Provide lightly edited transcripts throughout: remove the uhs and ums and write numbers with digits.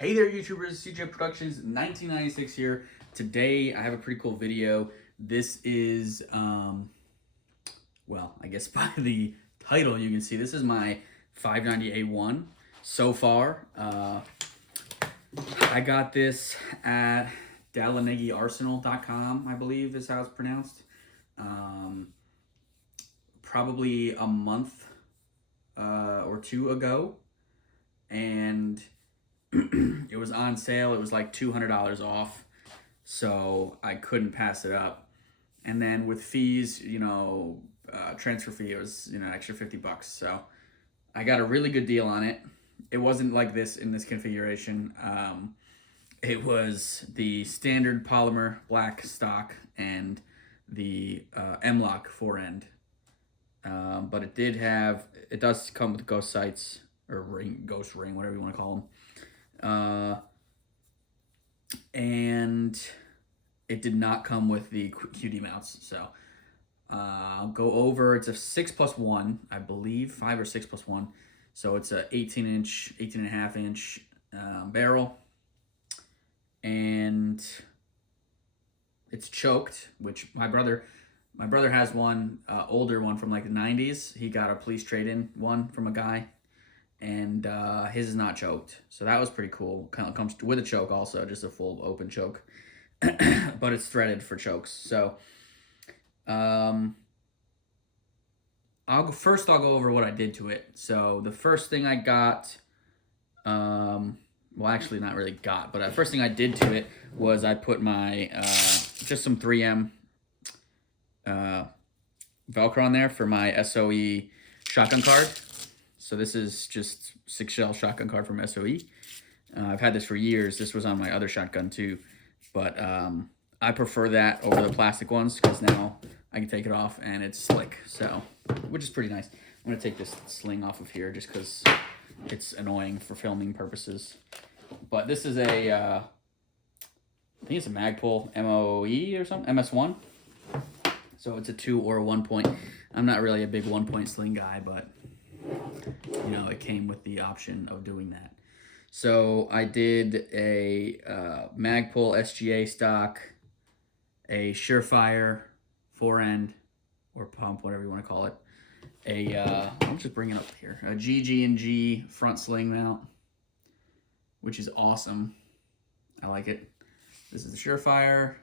Hey there, YouTubers. CJ Productions 1996 here. Today, I have a pretty cool video. This is, well, I guess by the title you can see, this is my 590A1 so far. I got this at DalanegiArsenal.com, I believe is how it's pronounced. Probably a month or two ago. And it was on sale. It was like $200 off, so I couldn't pass it up. And then with fees, transfer fee, it was extra $50. So I got a really good deal on it. It wasn't like this in this configuration. It was the standard polymer black stock and the M-Lock fore-end. But it does come with ghost sights or ghost ring, whatever you want to call them. And it did not come with the QD mounts. So I'll go over. It's a 6+1, I believe, 5 or 6+1. So it's a 18.5 inch barrel, and it's choked. Which my brother has one, older one from like the 90s. He got a police trade-in one from a guy. And his is not choked, so that was pretty cool. Kind of comes with a choke also, just a full open choke, but it's threaded for chokes. So I'll go over what I did to it. So the first thing I got, well, actually not really got, but the first thing I did to it was I put my just some 3M Velcro on there for my SOE shotgun card. So this is just 6-shell shotgun card from SOE. I've had this for years. This was on my other shotgun too, but I prefer that over the plastic ones because now I can take it off and it's slick, so which is pretty nice. I'm gonna take this sling off of here just because it's annoying for filming purposes. But this is a, I think it's a Magpul MOE or something, MS1. So it's a 2 or a 1 point. I'm not really a big 1 point sling guy, but it came with the option of doing that. So I did a Magpul SGA stock, a Surefire fore-end or pump, whatever you want to call it. I'll just bring it up here. A GG&G front sling mount, which is awesome. I like it. This is the Surefire.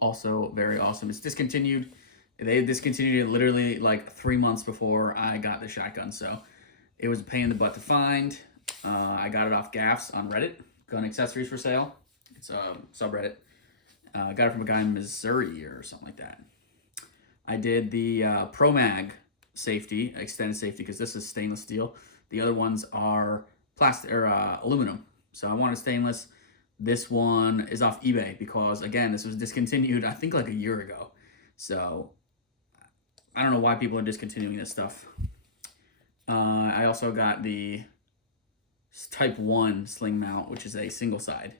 Also very awesome. It's discontinued. They discontinued it literally like 3 months before I got the shotgun, so it was a pain in the butt to find. I got it off Gaffs on Reddit, gun accessories for sale. It's a subreddit. I got it from a guy in Missouri or something like that. I did the Pro Mag safety, extended safety, because this is stainless steel. The other ones are plastic or aluminum. So I wanted stainless. This one is off eBay because, again, this was discontinued, I think, like a year ago. So I don't know why people are discontinuing this stuff. I also got the Type 1 sling mount, which is a single side.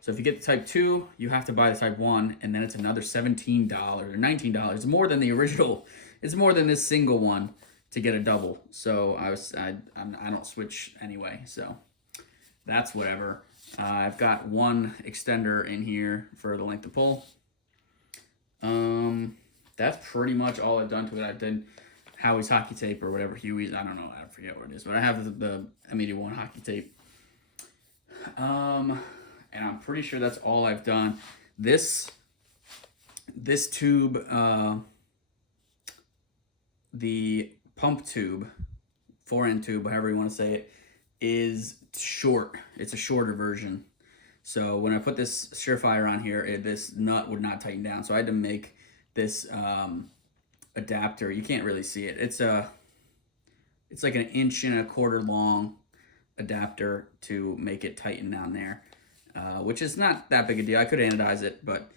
So if you get the Type 2, you have to buy the Type 1, and then it's another $17 or $19. It's more than the original. It's more than this single one to get a double. So I don't switch anyway, so that's whatever. I've got one extender in here for the length of pull. That's pretty much all I've done to it. I've done Howie's hockey tape or whatever Huey's. I don't know. I forget what it is, but I have the M81 hockey tape. And I'm pretty sure that's all I've done. This tube, the pump tube, fore-end tube, however you want to say it, is short. It's a shorter version. So when I put this Surefire on here, this nut would not tighten down. So I had to make this adapter. You can't really see it. It's like an 1.25 inch long adapter to make it tighten down there, which is not that big a deal. I could anodize it, but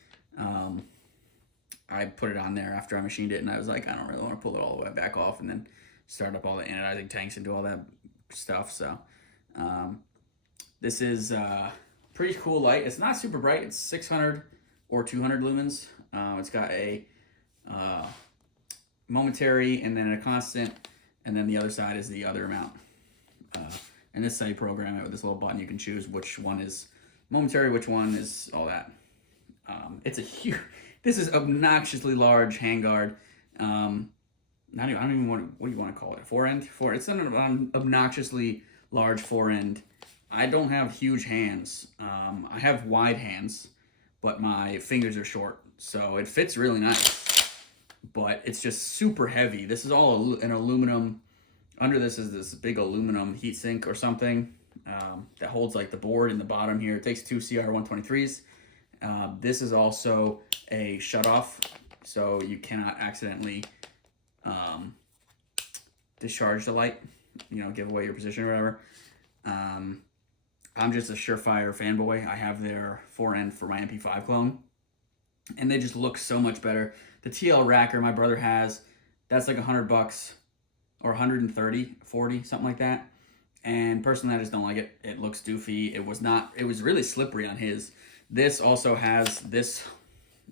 I put it on there after I machined it, and I was like, I don't really want to pull it all the way back off and then start up all the anodizing tanks and do all that stuff. So this is pretty cool light. It's not super bright. It's 600 or 200 lumens. It's got a momentary and then a constant, and then the other side is the other amount. And this is how you program it with this little button. You can choose which one is momentary, which one is all that. It's a huge, this is obnoxiously large handguard. Not even, I don't even want, what do you want to call it? Forend? It's an obnoxiously large forend. I don't have huge hands. I have wide hands, but my fingers are short. So it fits really nice, but it's just super heavy. This is all an aluminum. Under this is this big aluminum heat sink or something that holds like the board in the bottom here. It takes two CR123s. This is also a shutoff, so you cannot accidentally discharge the light, give away your position or whatever. I'm just a Surefire fanboy. I have their forend for my MP5 clone, and they just look so much better. The TL Racker my brother has, that's like $100 or 130, 40, something like that. And personally, I just don't like it. It looks doofy. It was really slippery on his. This also has this,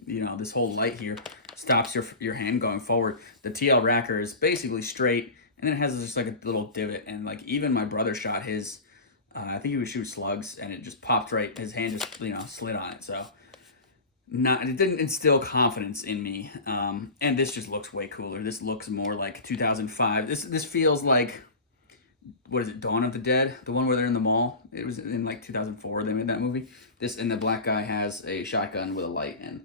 this whole light here stops your hand going forward. The TL Racker is basically straight, and then it has just like a little divot. And like even my brother shot his, I think he would shoot slugs, and it just popped right. His hand just slid on it. So it didn't instill confidence in me. And this just looks way cooler. This looks more like 2005. This feels like, what is it, Dawn of the Dead? The one where they're in the mall. It was in like 2004 they made that movie. This, and the black guy has a shotgun with a light, and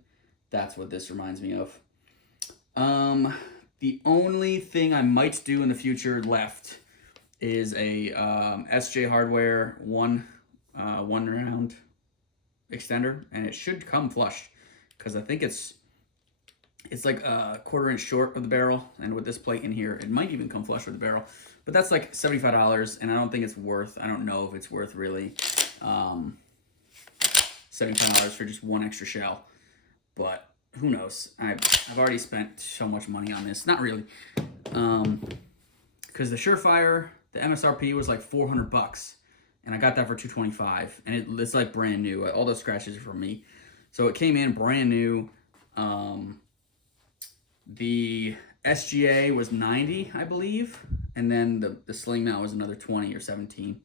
that's what this reminds me of. The only thing I might do in the future left is a SJ Hardware one round extender, and it should come flush because I think it's like a 1/4 inch short of the barrel, and with this plate in here, it might even come flush with the barrel. But that's like $75, and I don't think it's worth. I don't know if it's worth really $75 for just one extra shell, but who knows? I've already spent so much money on this. Not really, because the Surefire, the MSRP was like $400, and I got that for $225, and it's like brand new. All those scratches are from me, so it came in brand new. The SGA was $90, I believe, and then the sling mount was another $20 or $17.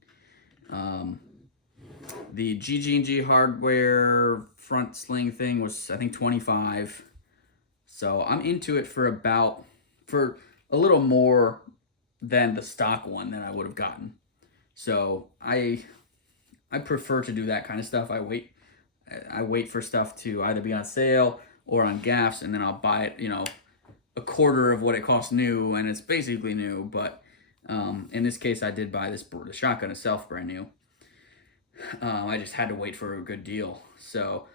The GG&G hardware front sling thing was, I think, $25. So I'm into it for a little more than the stock one that I would have gotten. So I prefer to do that kind of stuff. I wait for stuff to either be on sale or on gaffs, and then I'll buy it, a 1/4 of what it costs new, and it's basically new. But in this case, I did buy the shotgun itself brand new. I just had to wait for a good deal. So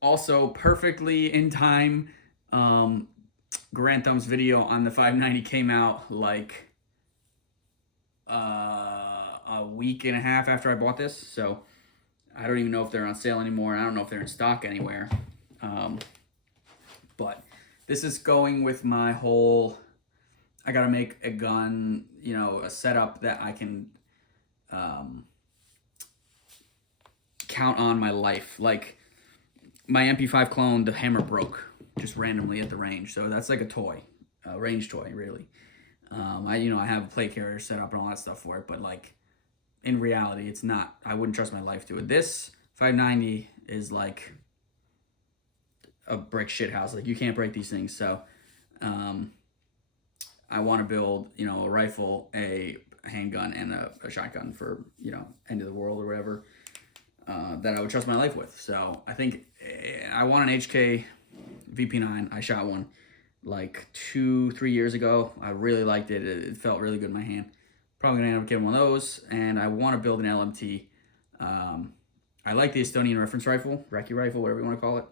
also perfectly in time, Grand Thumb's video on the 590 came out like a week and a half after I bought this. So I don't even know if they're on sale anymore. I don't know if they're in stock anywhere. But this is going with my whole, I gotta make a gun, a setup that I can count on my life. Like my MP5 clone, the hammer broke just randomly at the range. So that's like a toy, a range toy, really. I have a plate carrier set up and all that stuff for it, but like in reality, it's not, I wouldn't trust my life to it. This 590 is like a brick shit house. Like you can't break these things. So I want to build, a rifle, a handgun, and a shotgun for, end of the world or whatever, that I would trust my life with. So I think I want an HK VP9. I shot one like 2-3 years ago. I really liked it. It felt really good in my hand. Probably gonna end up getting one of those, and I want to build an LMT. I like the Estonian reference rifle, recce rifle, whatever you want to call it.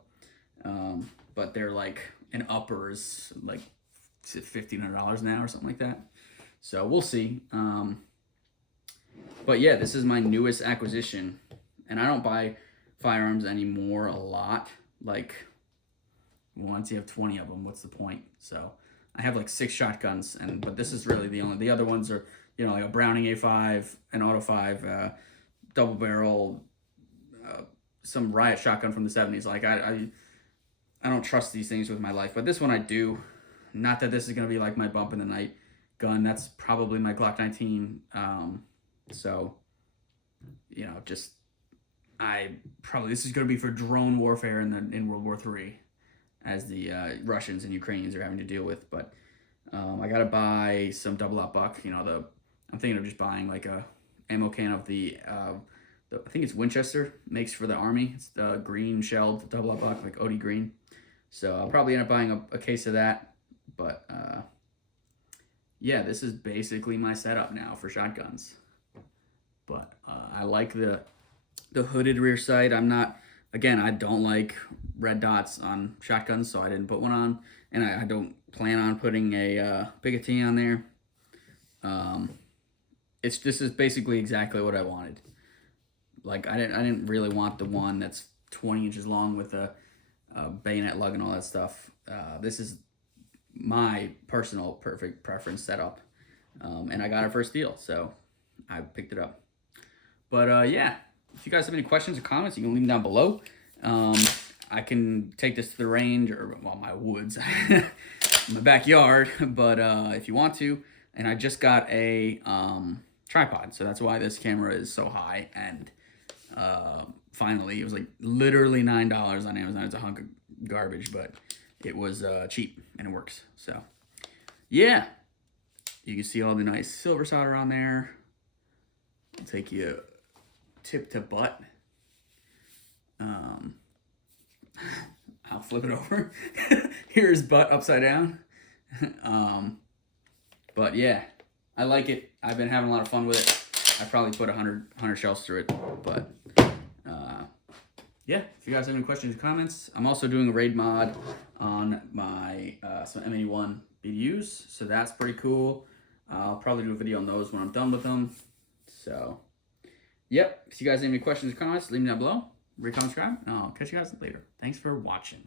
But they're like an uppers, like $1,500 now or something like that. So we'll see. But yeah, this is my newest acquisition, and I don't buy firearms anymore a lot. Like once you have 20 of them, what's the point? So I have like 6 shotguns, but this is really the other ones are, like a Browning A5, an Auto 5, double barrel, some riot shotgun from the 70s. Like I don't trust these things with my life, but this one I do. Not that this is going to be like my bump in the night gun. That's probably my Glock 19. So you know, just this is going to be for drone warfare in World War III, as the Russians and Ukrainians are having to deal with. But I gotta buy some double aught buck. You know, I'm thinking of just buying like a ammo can of I think it's Winchester, makes for the Army. It's the green shelled double aught buck, like OD green. So I'll probably end up buying a case of that. But yeah, this is basically my setup now for shotguns. But I like the hooded rear sight. I don't like red dots on shotguns, so I didn't put one on. And I don't plan on putting a Picatinny on there. This is basically exactly what I wanted. Like, I didn't really want the one that's 20 inches long with a bayonet lug and all that stuff. This is my personal perfect preference setup. And I got it for a steal, so I picked it up. But yeah, if you guys have any questions or comments, you can leave them down below. I can take this to the range, or, well, my woods, my backyard, but if you want to. And I just got a tripod, so that's why this camera is so high. And finally, it was like literally $9 on Amazon. It's a hunk of garbage, but it was cheap, and it works. So yeah, you can see all the nice silver solder on there. I'll take you tip to butt. I'll flip it over. Here's butt upside down. But yeah, I like it. I've been having a lot of fun with it. I probably put 100 shells through it. But yeah, if you guys have any questions or comments, I'm also doing a raid mod on my some M81 BDUs, so that's pretty cool. I'll probably do a video on those when I'm done with them. So yep, if you guys have any questions or comments, leave them down below. Rate, comment, subscribe, and I'll catch you guys later. Thanks for watching.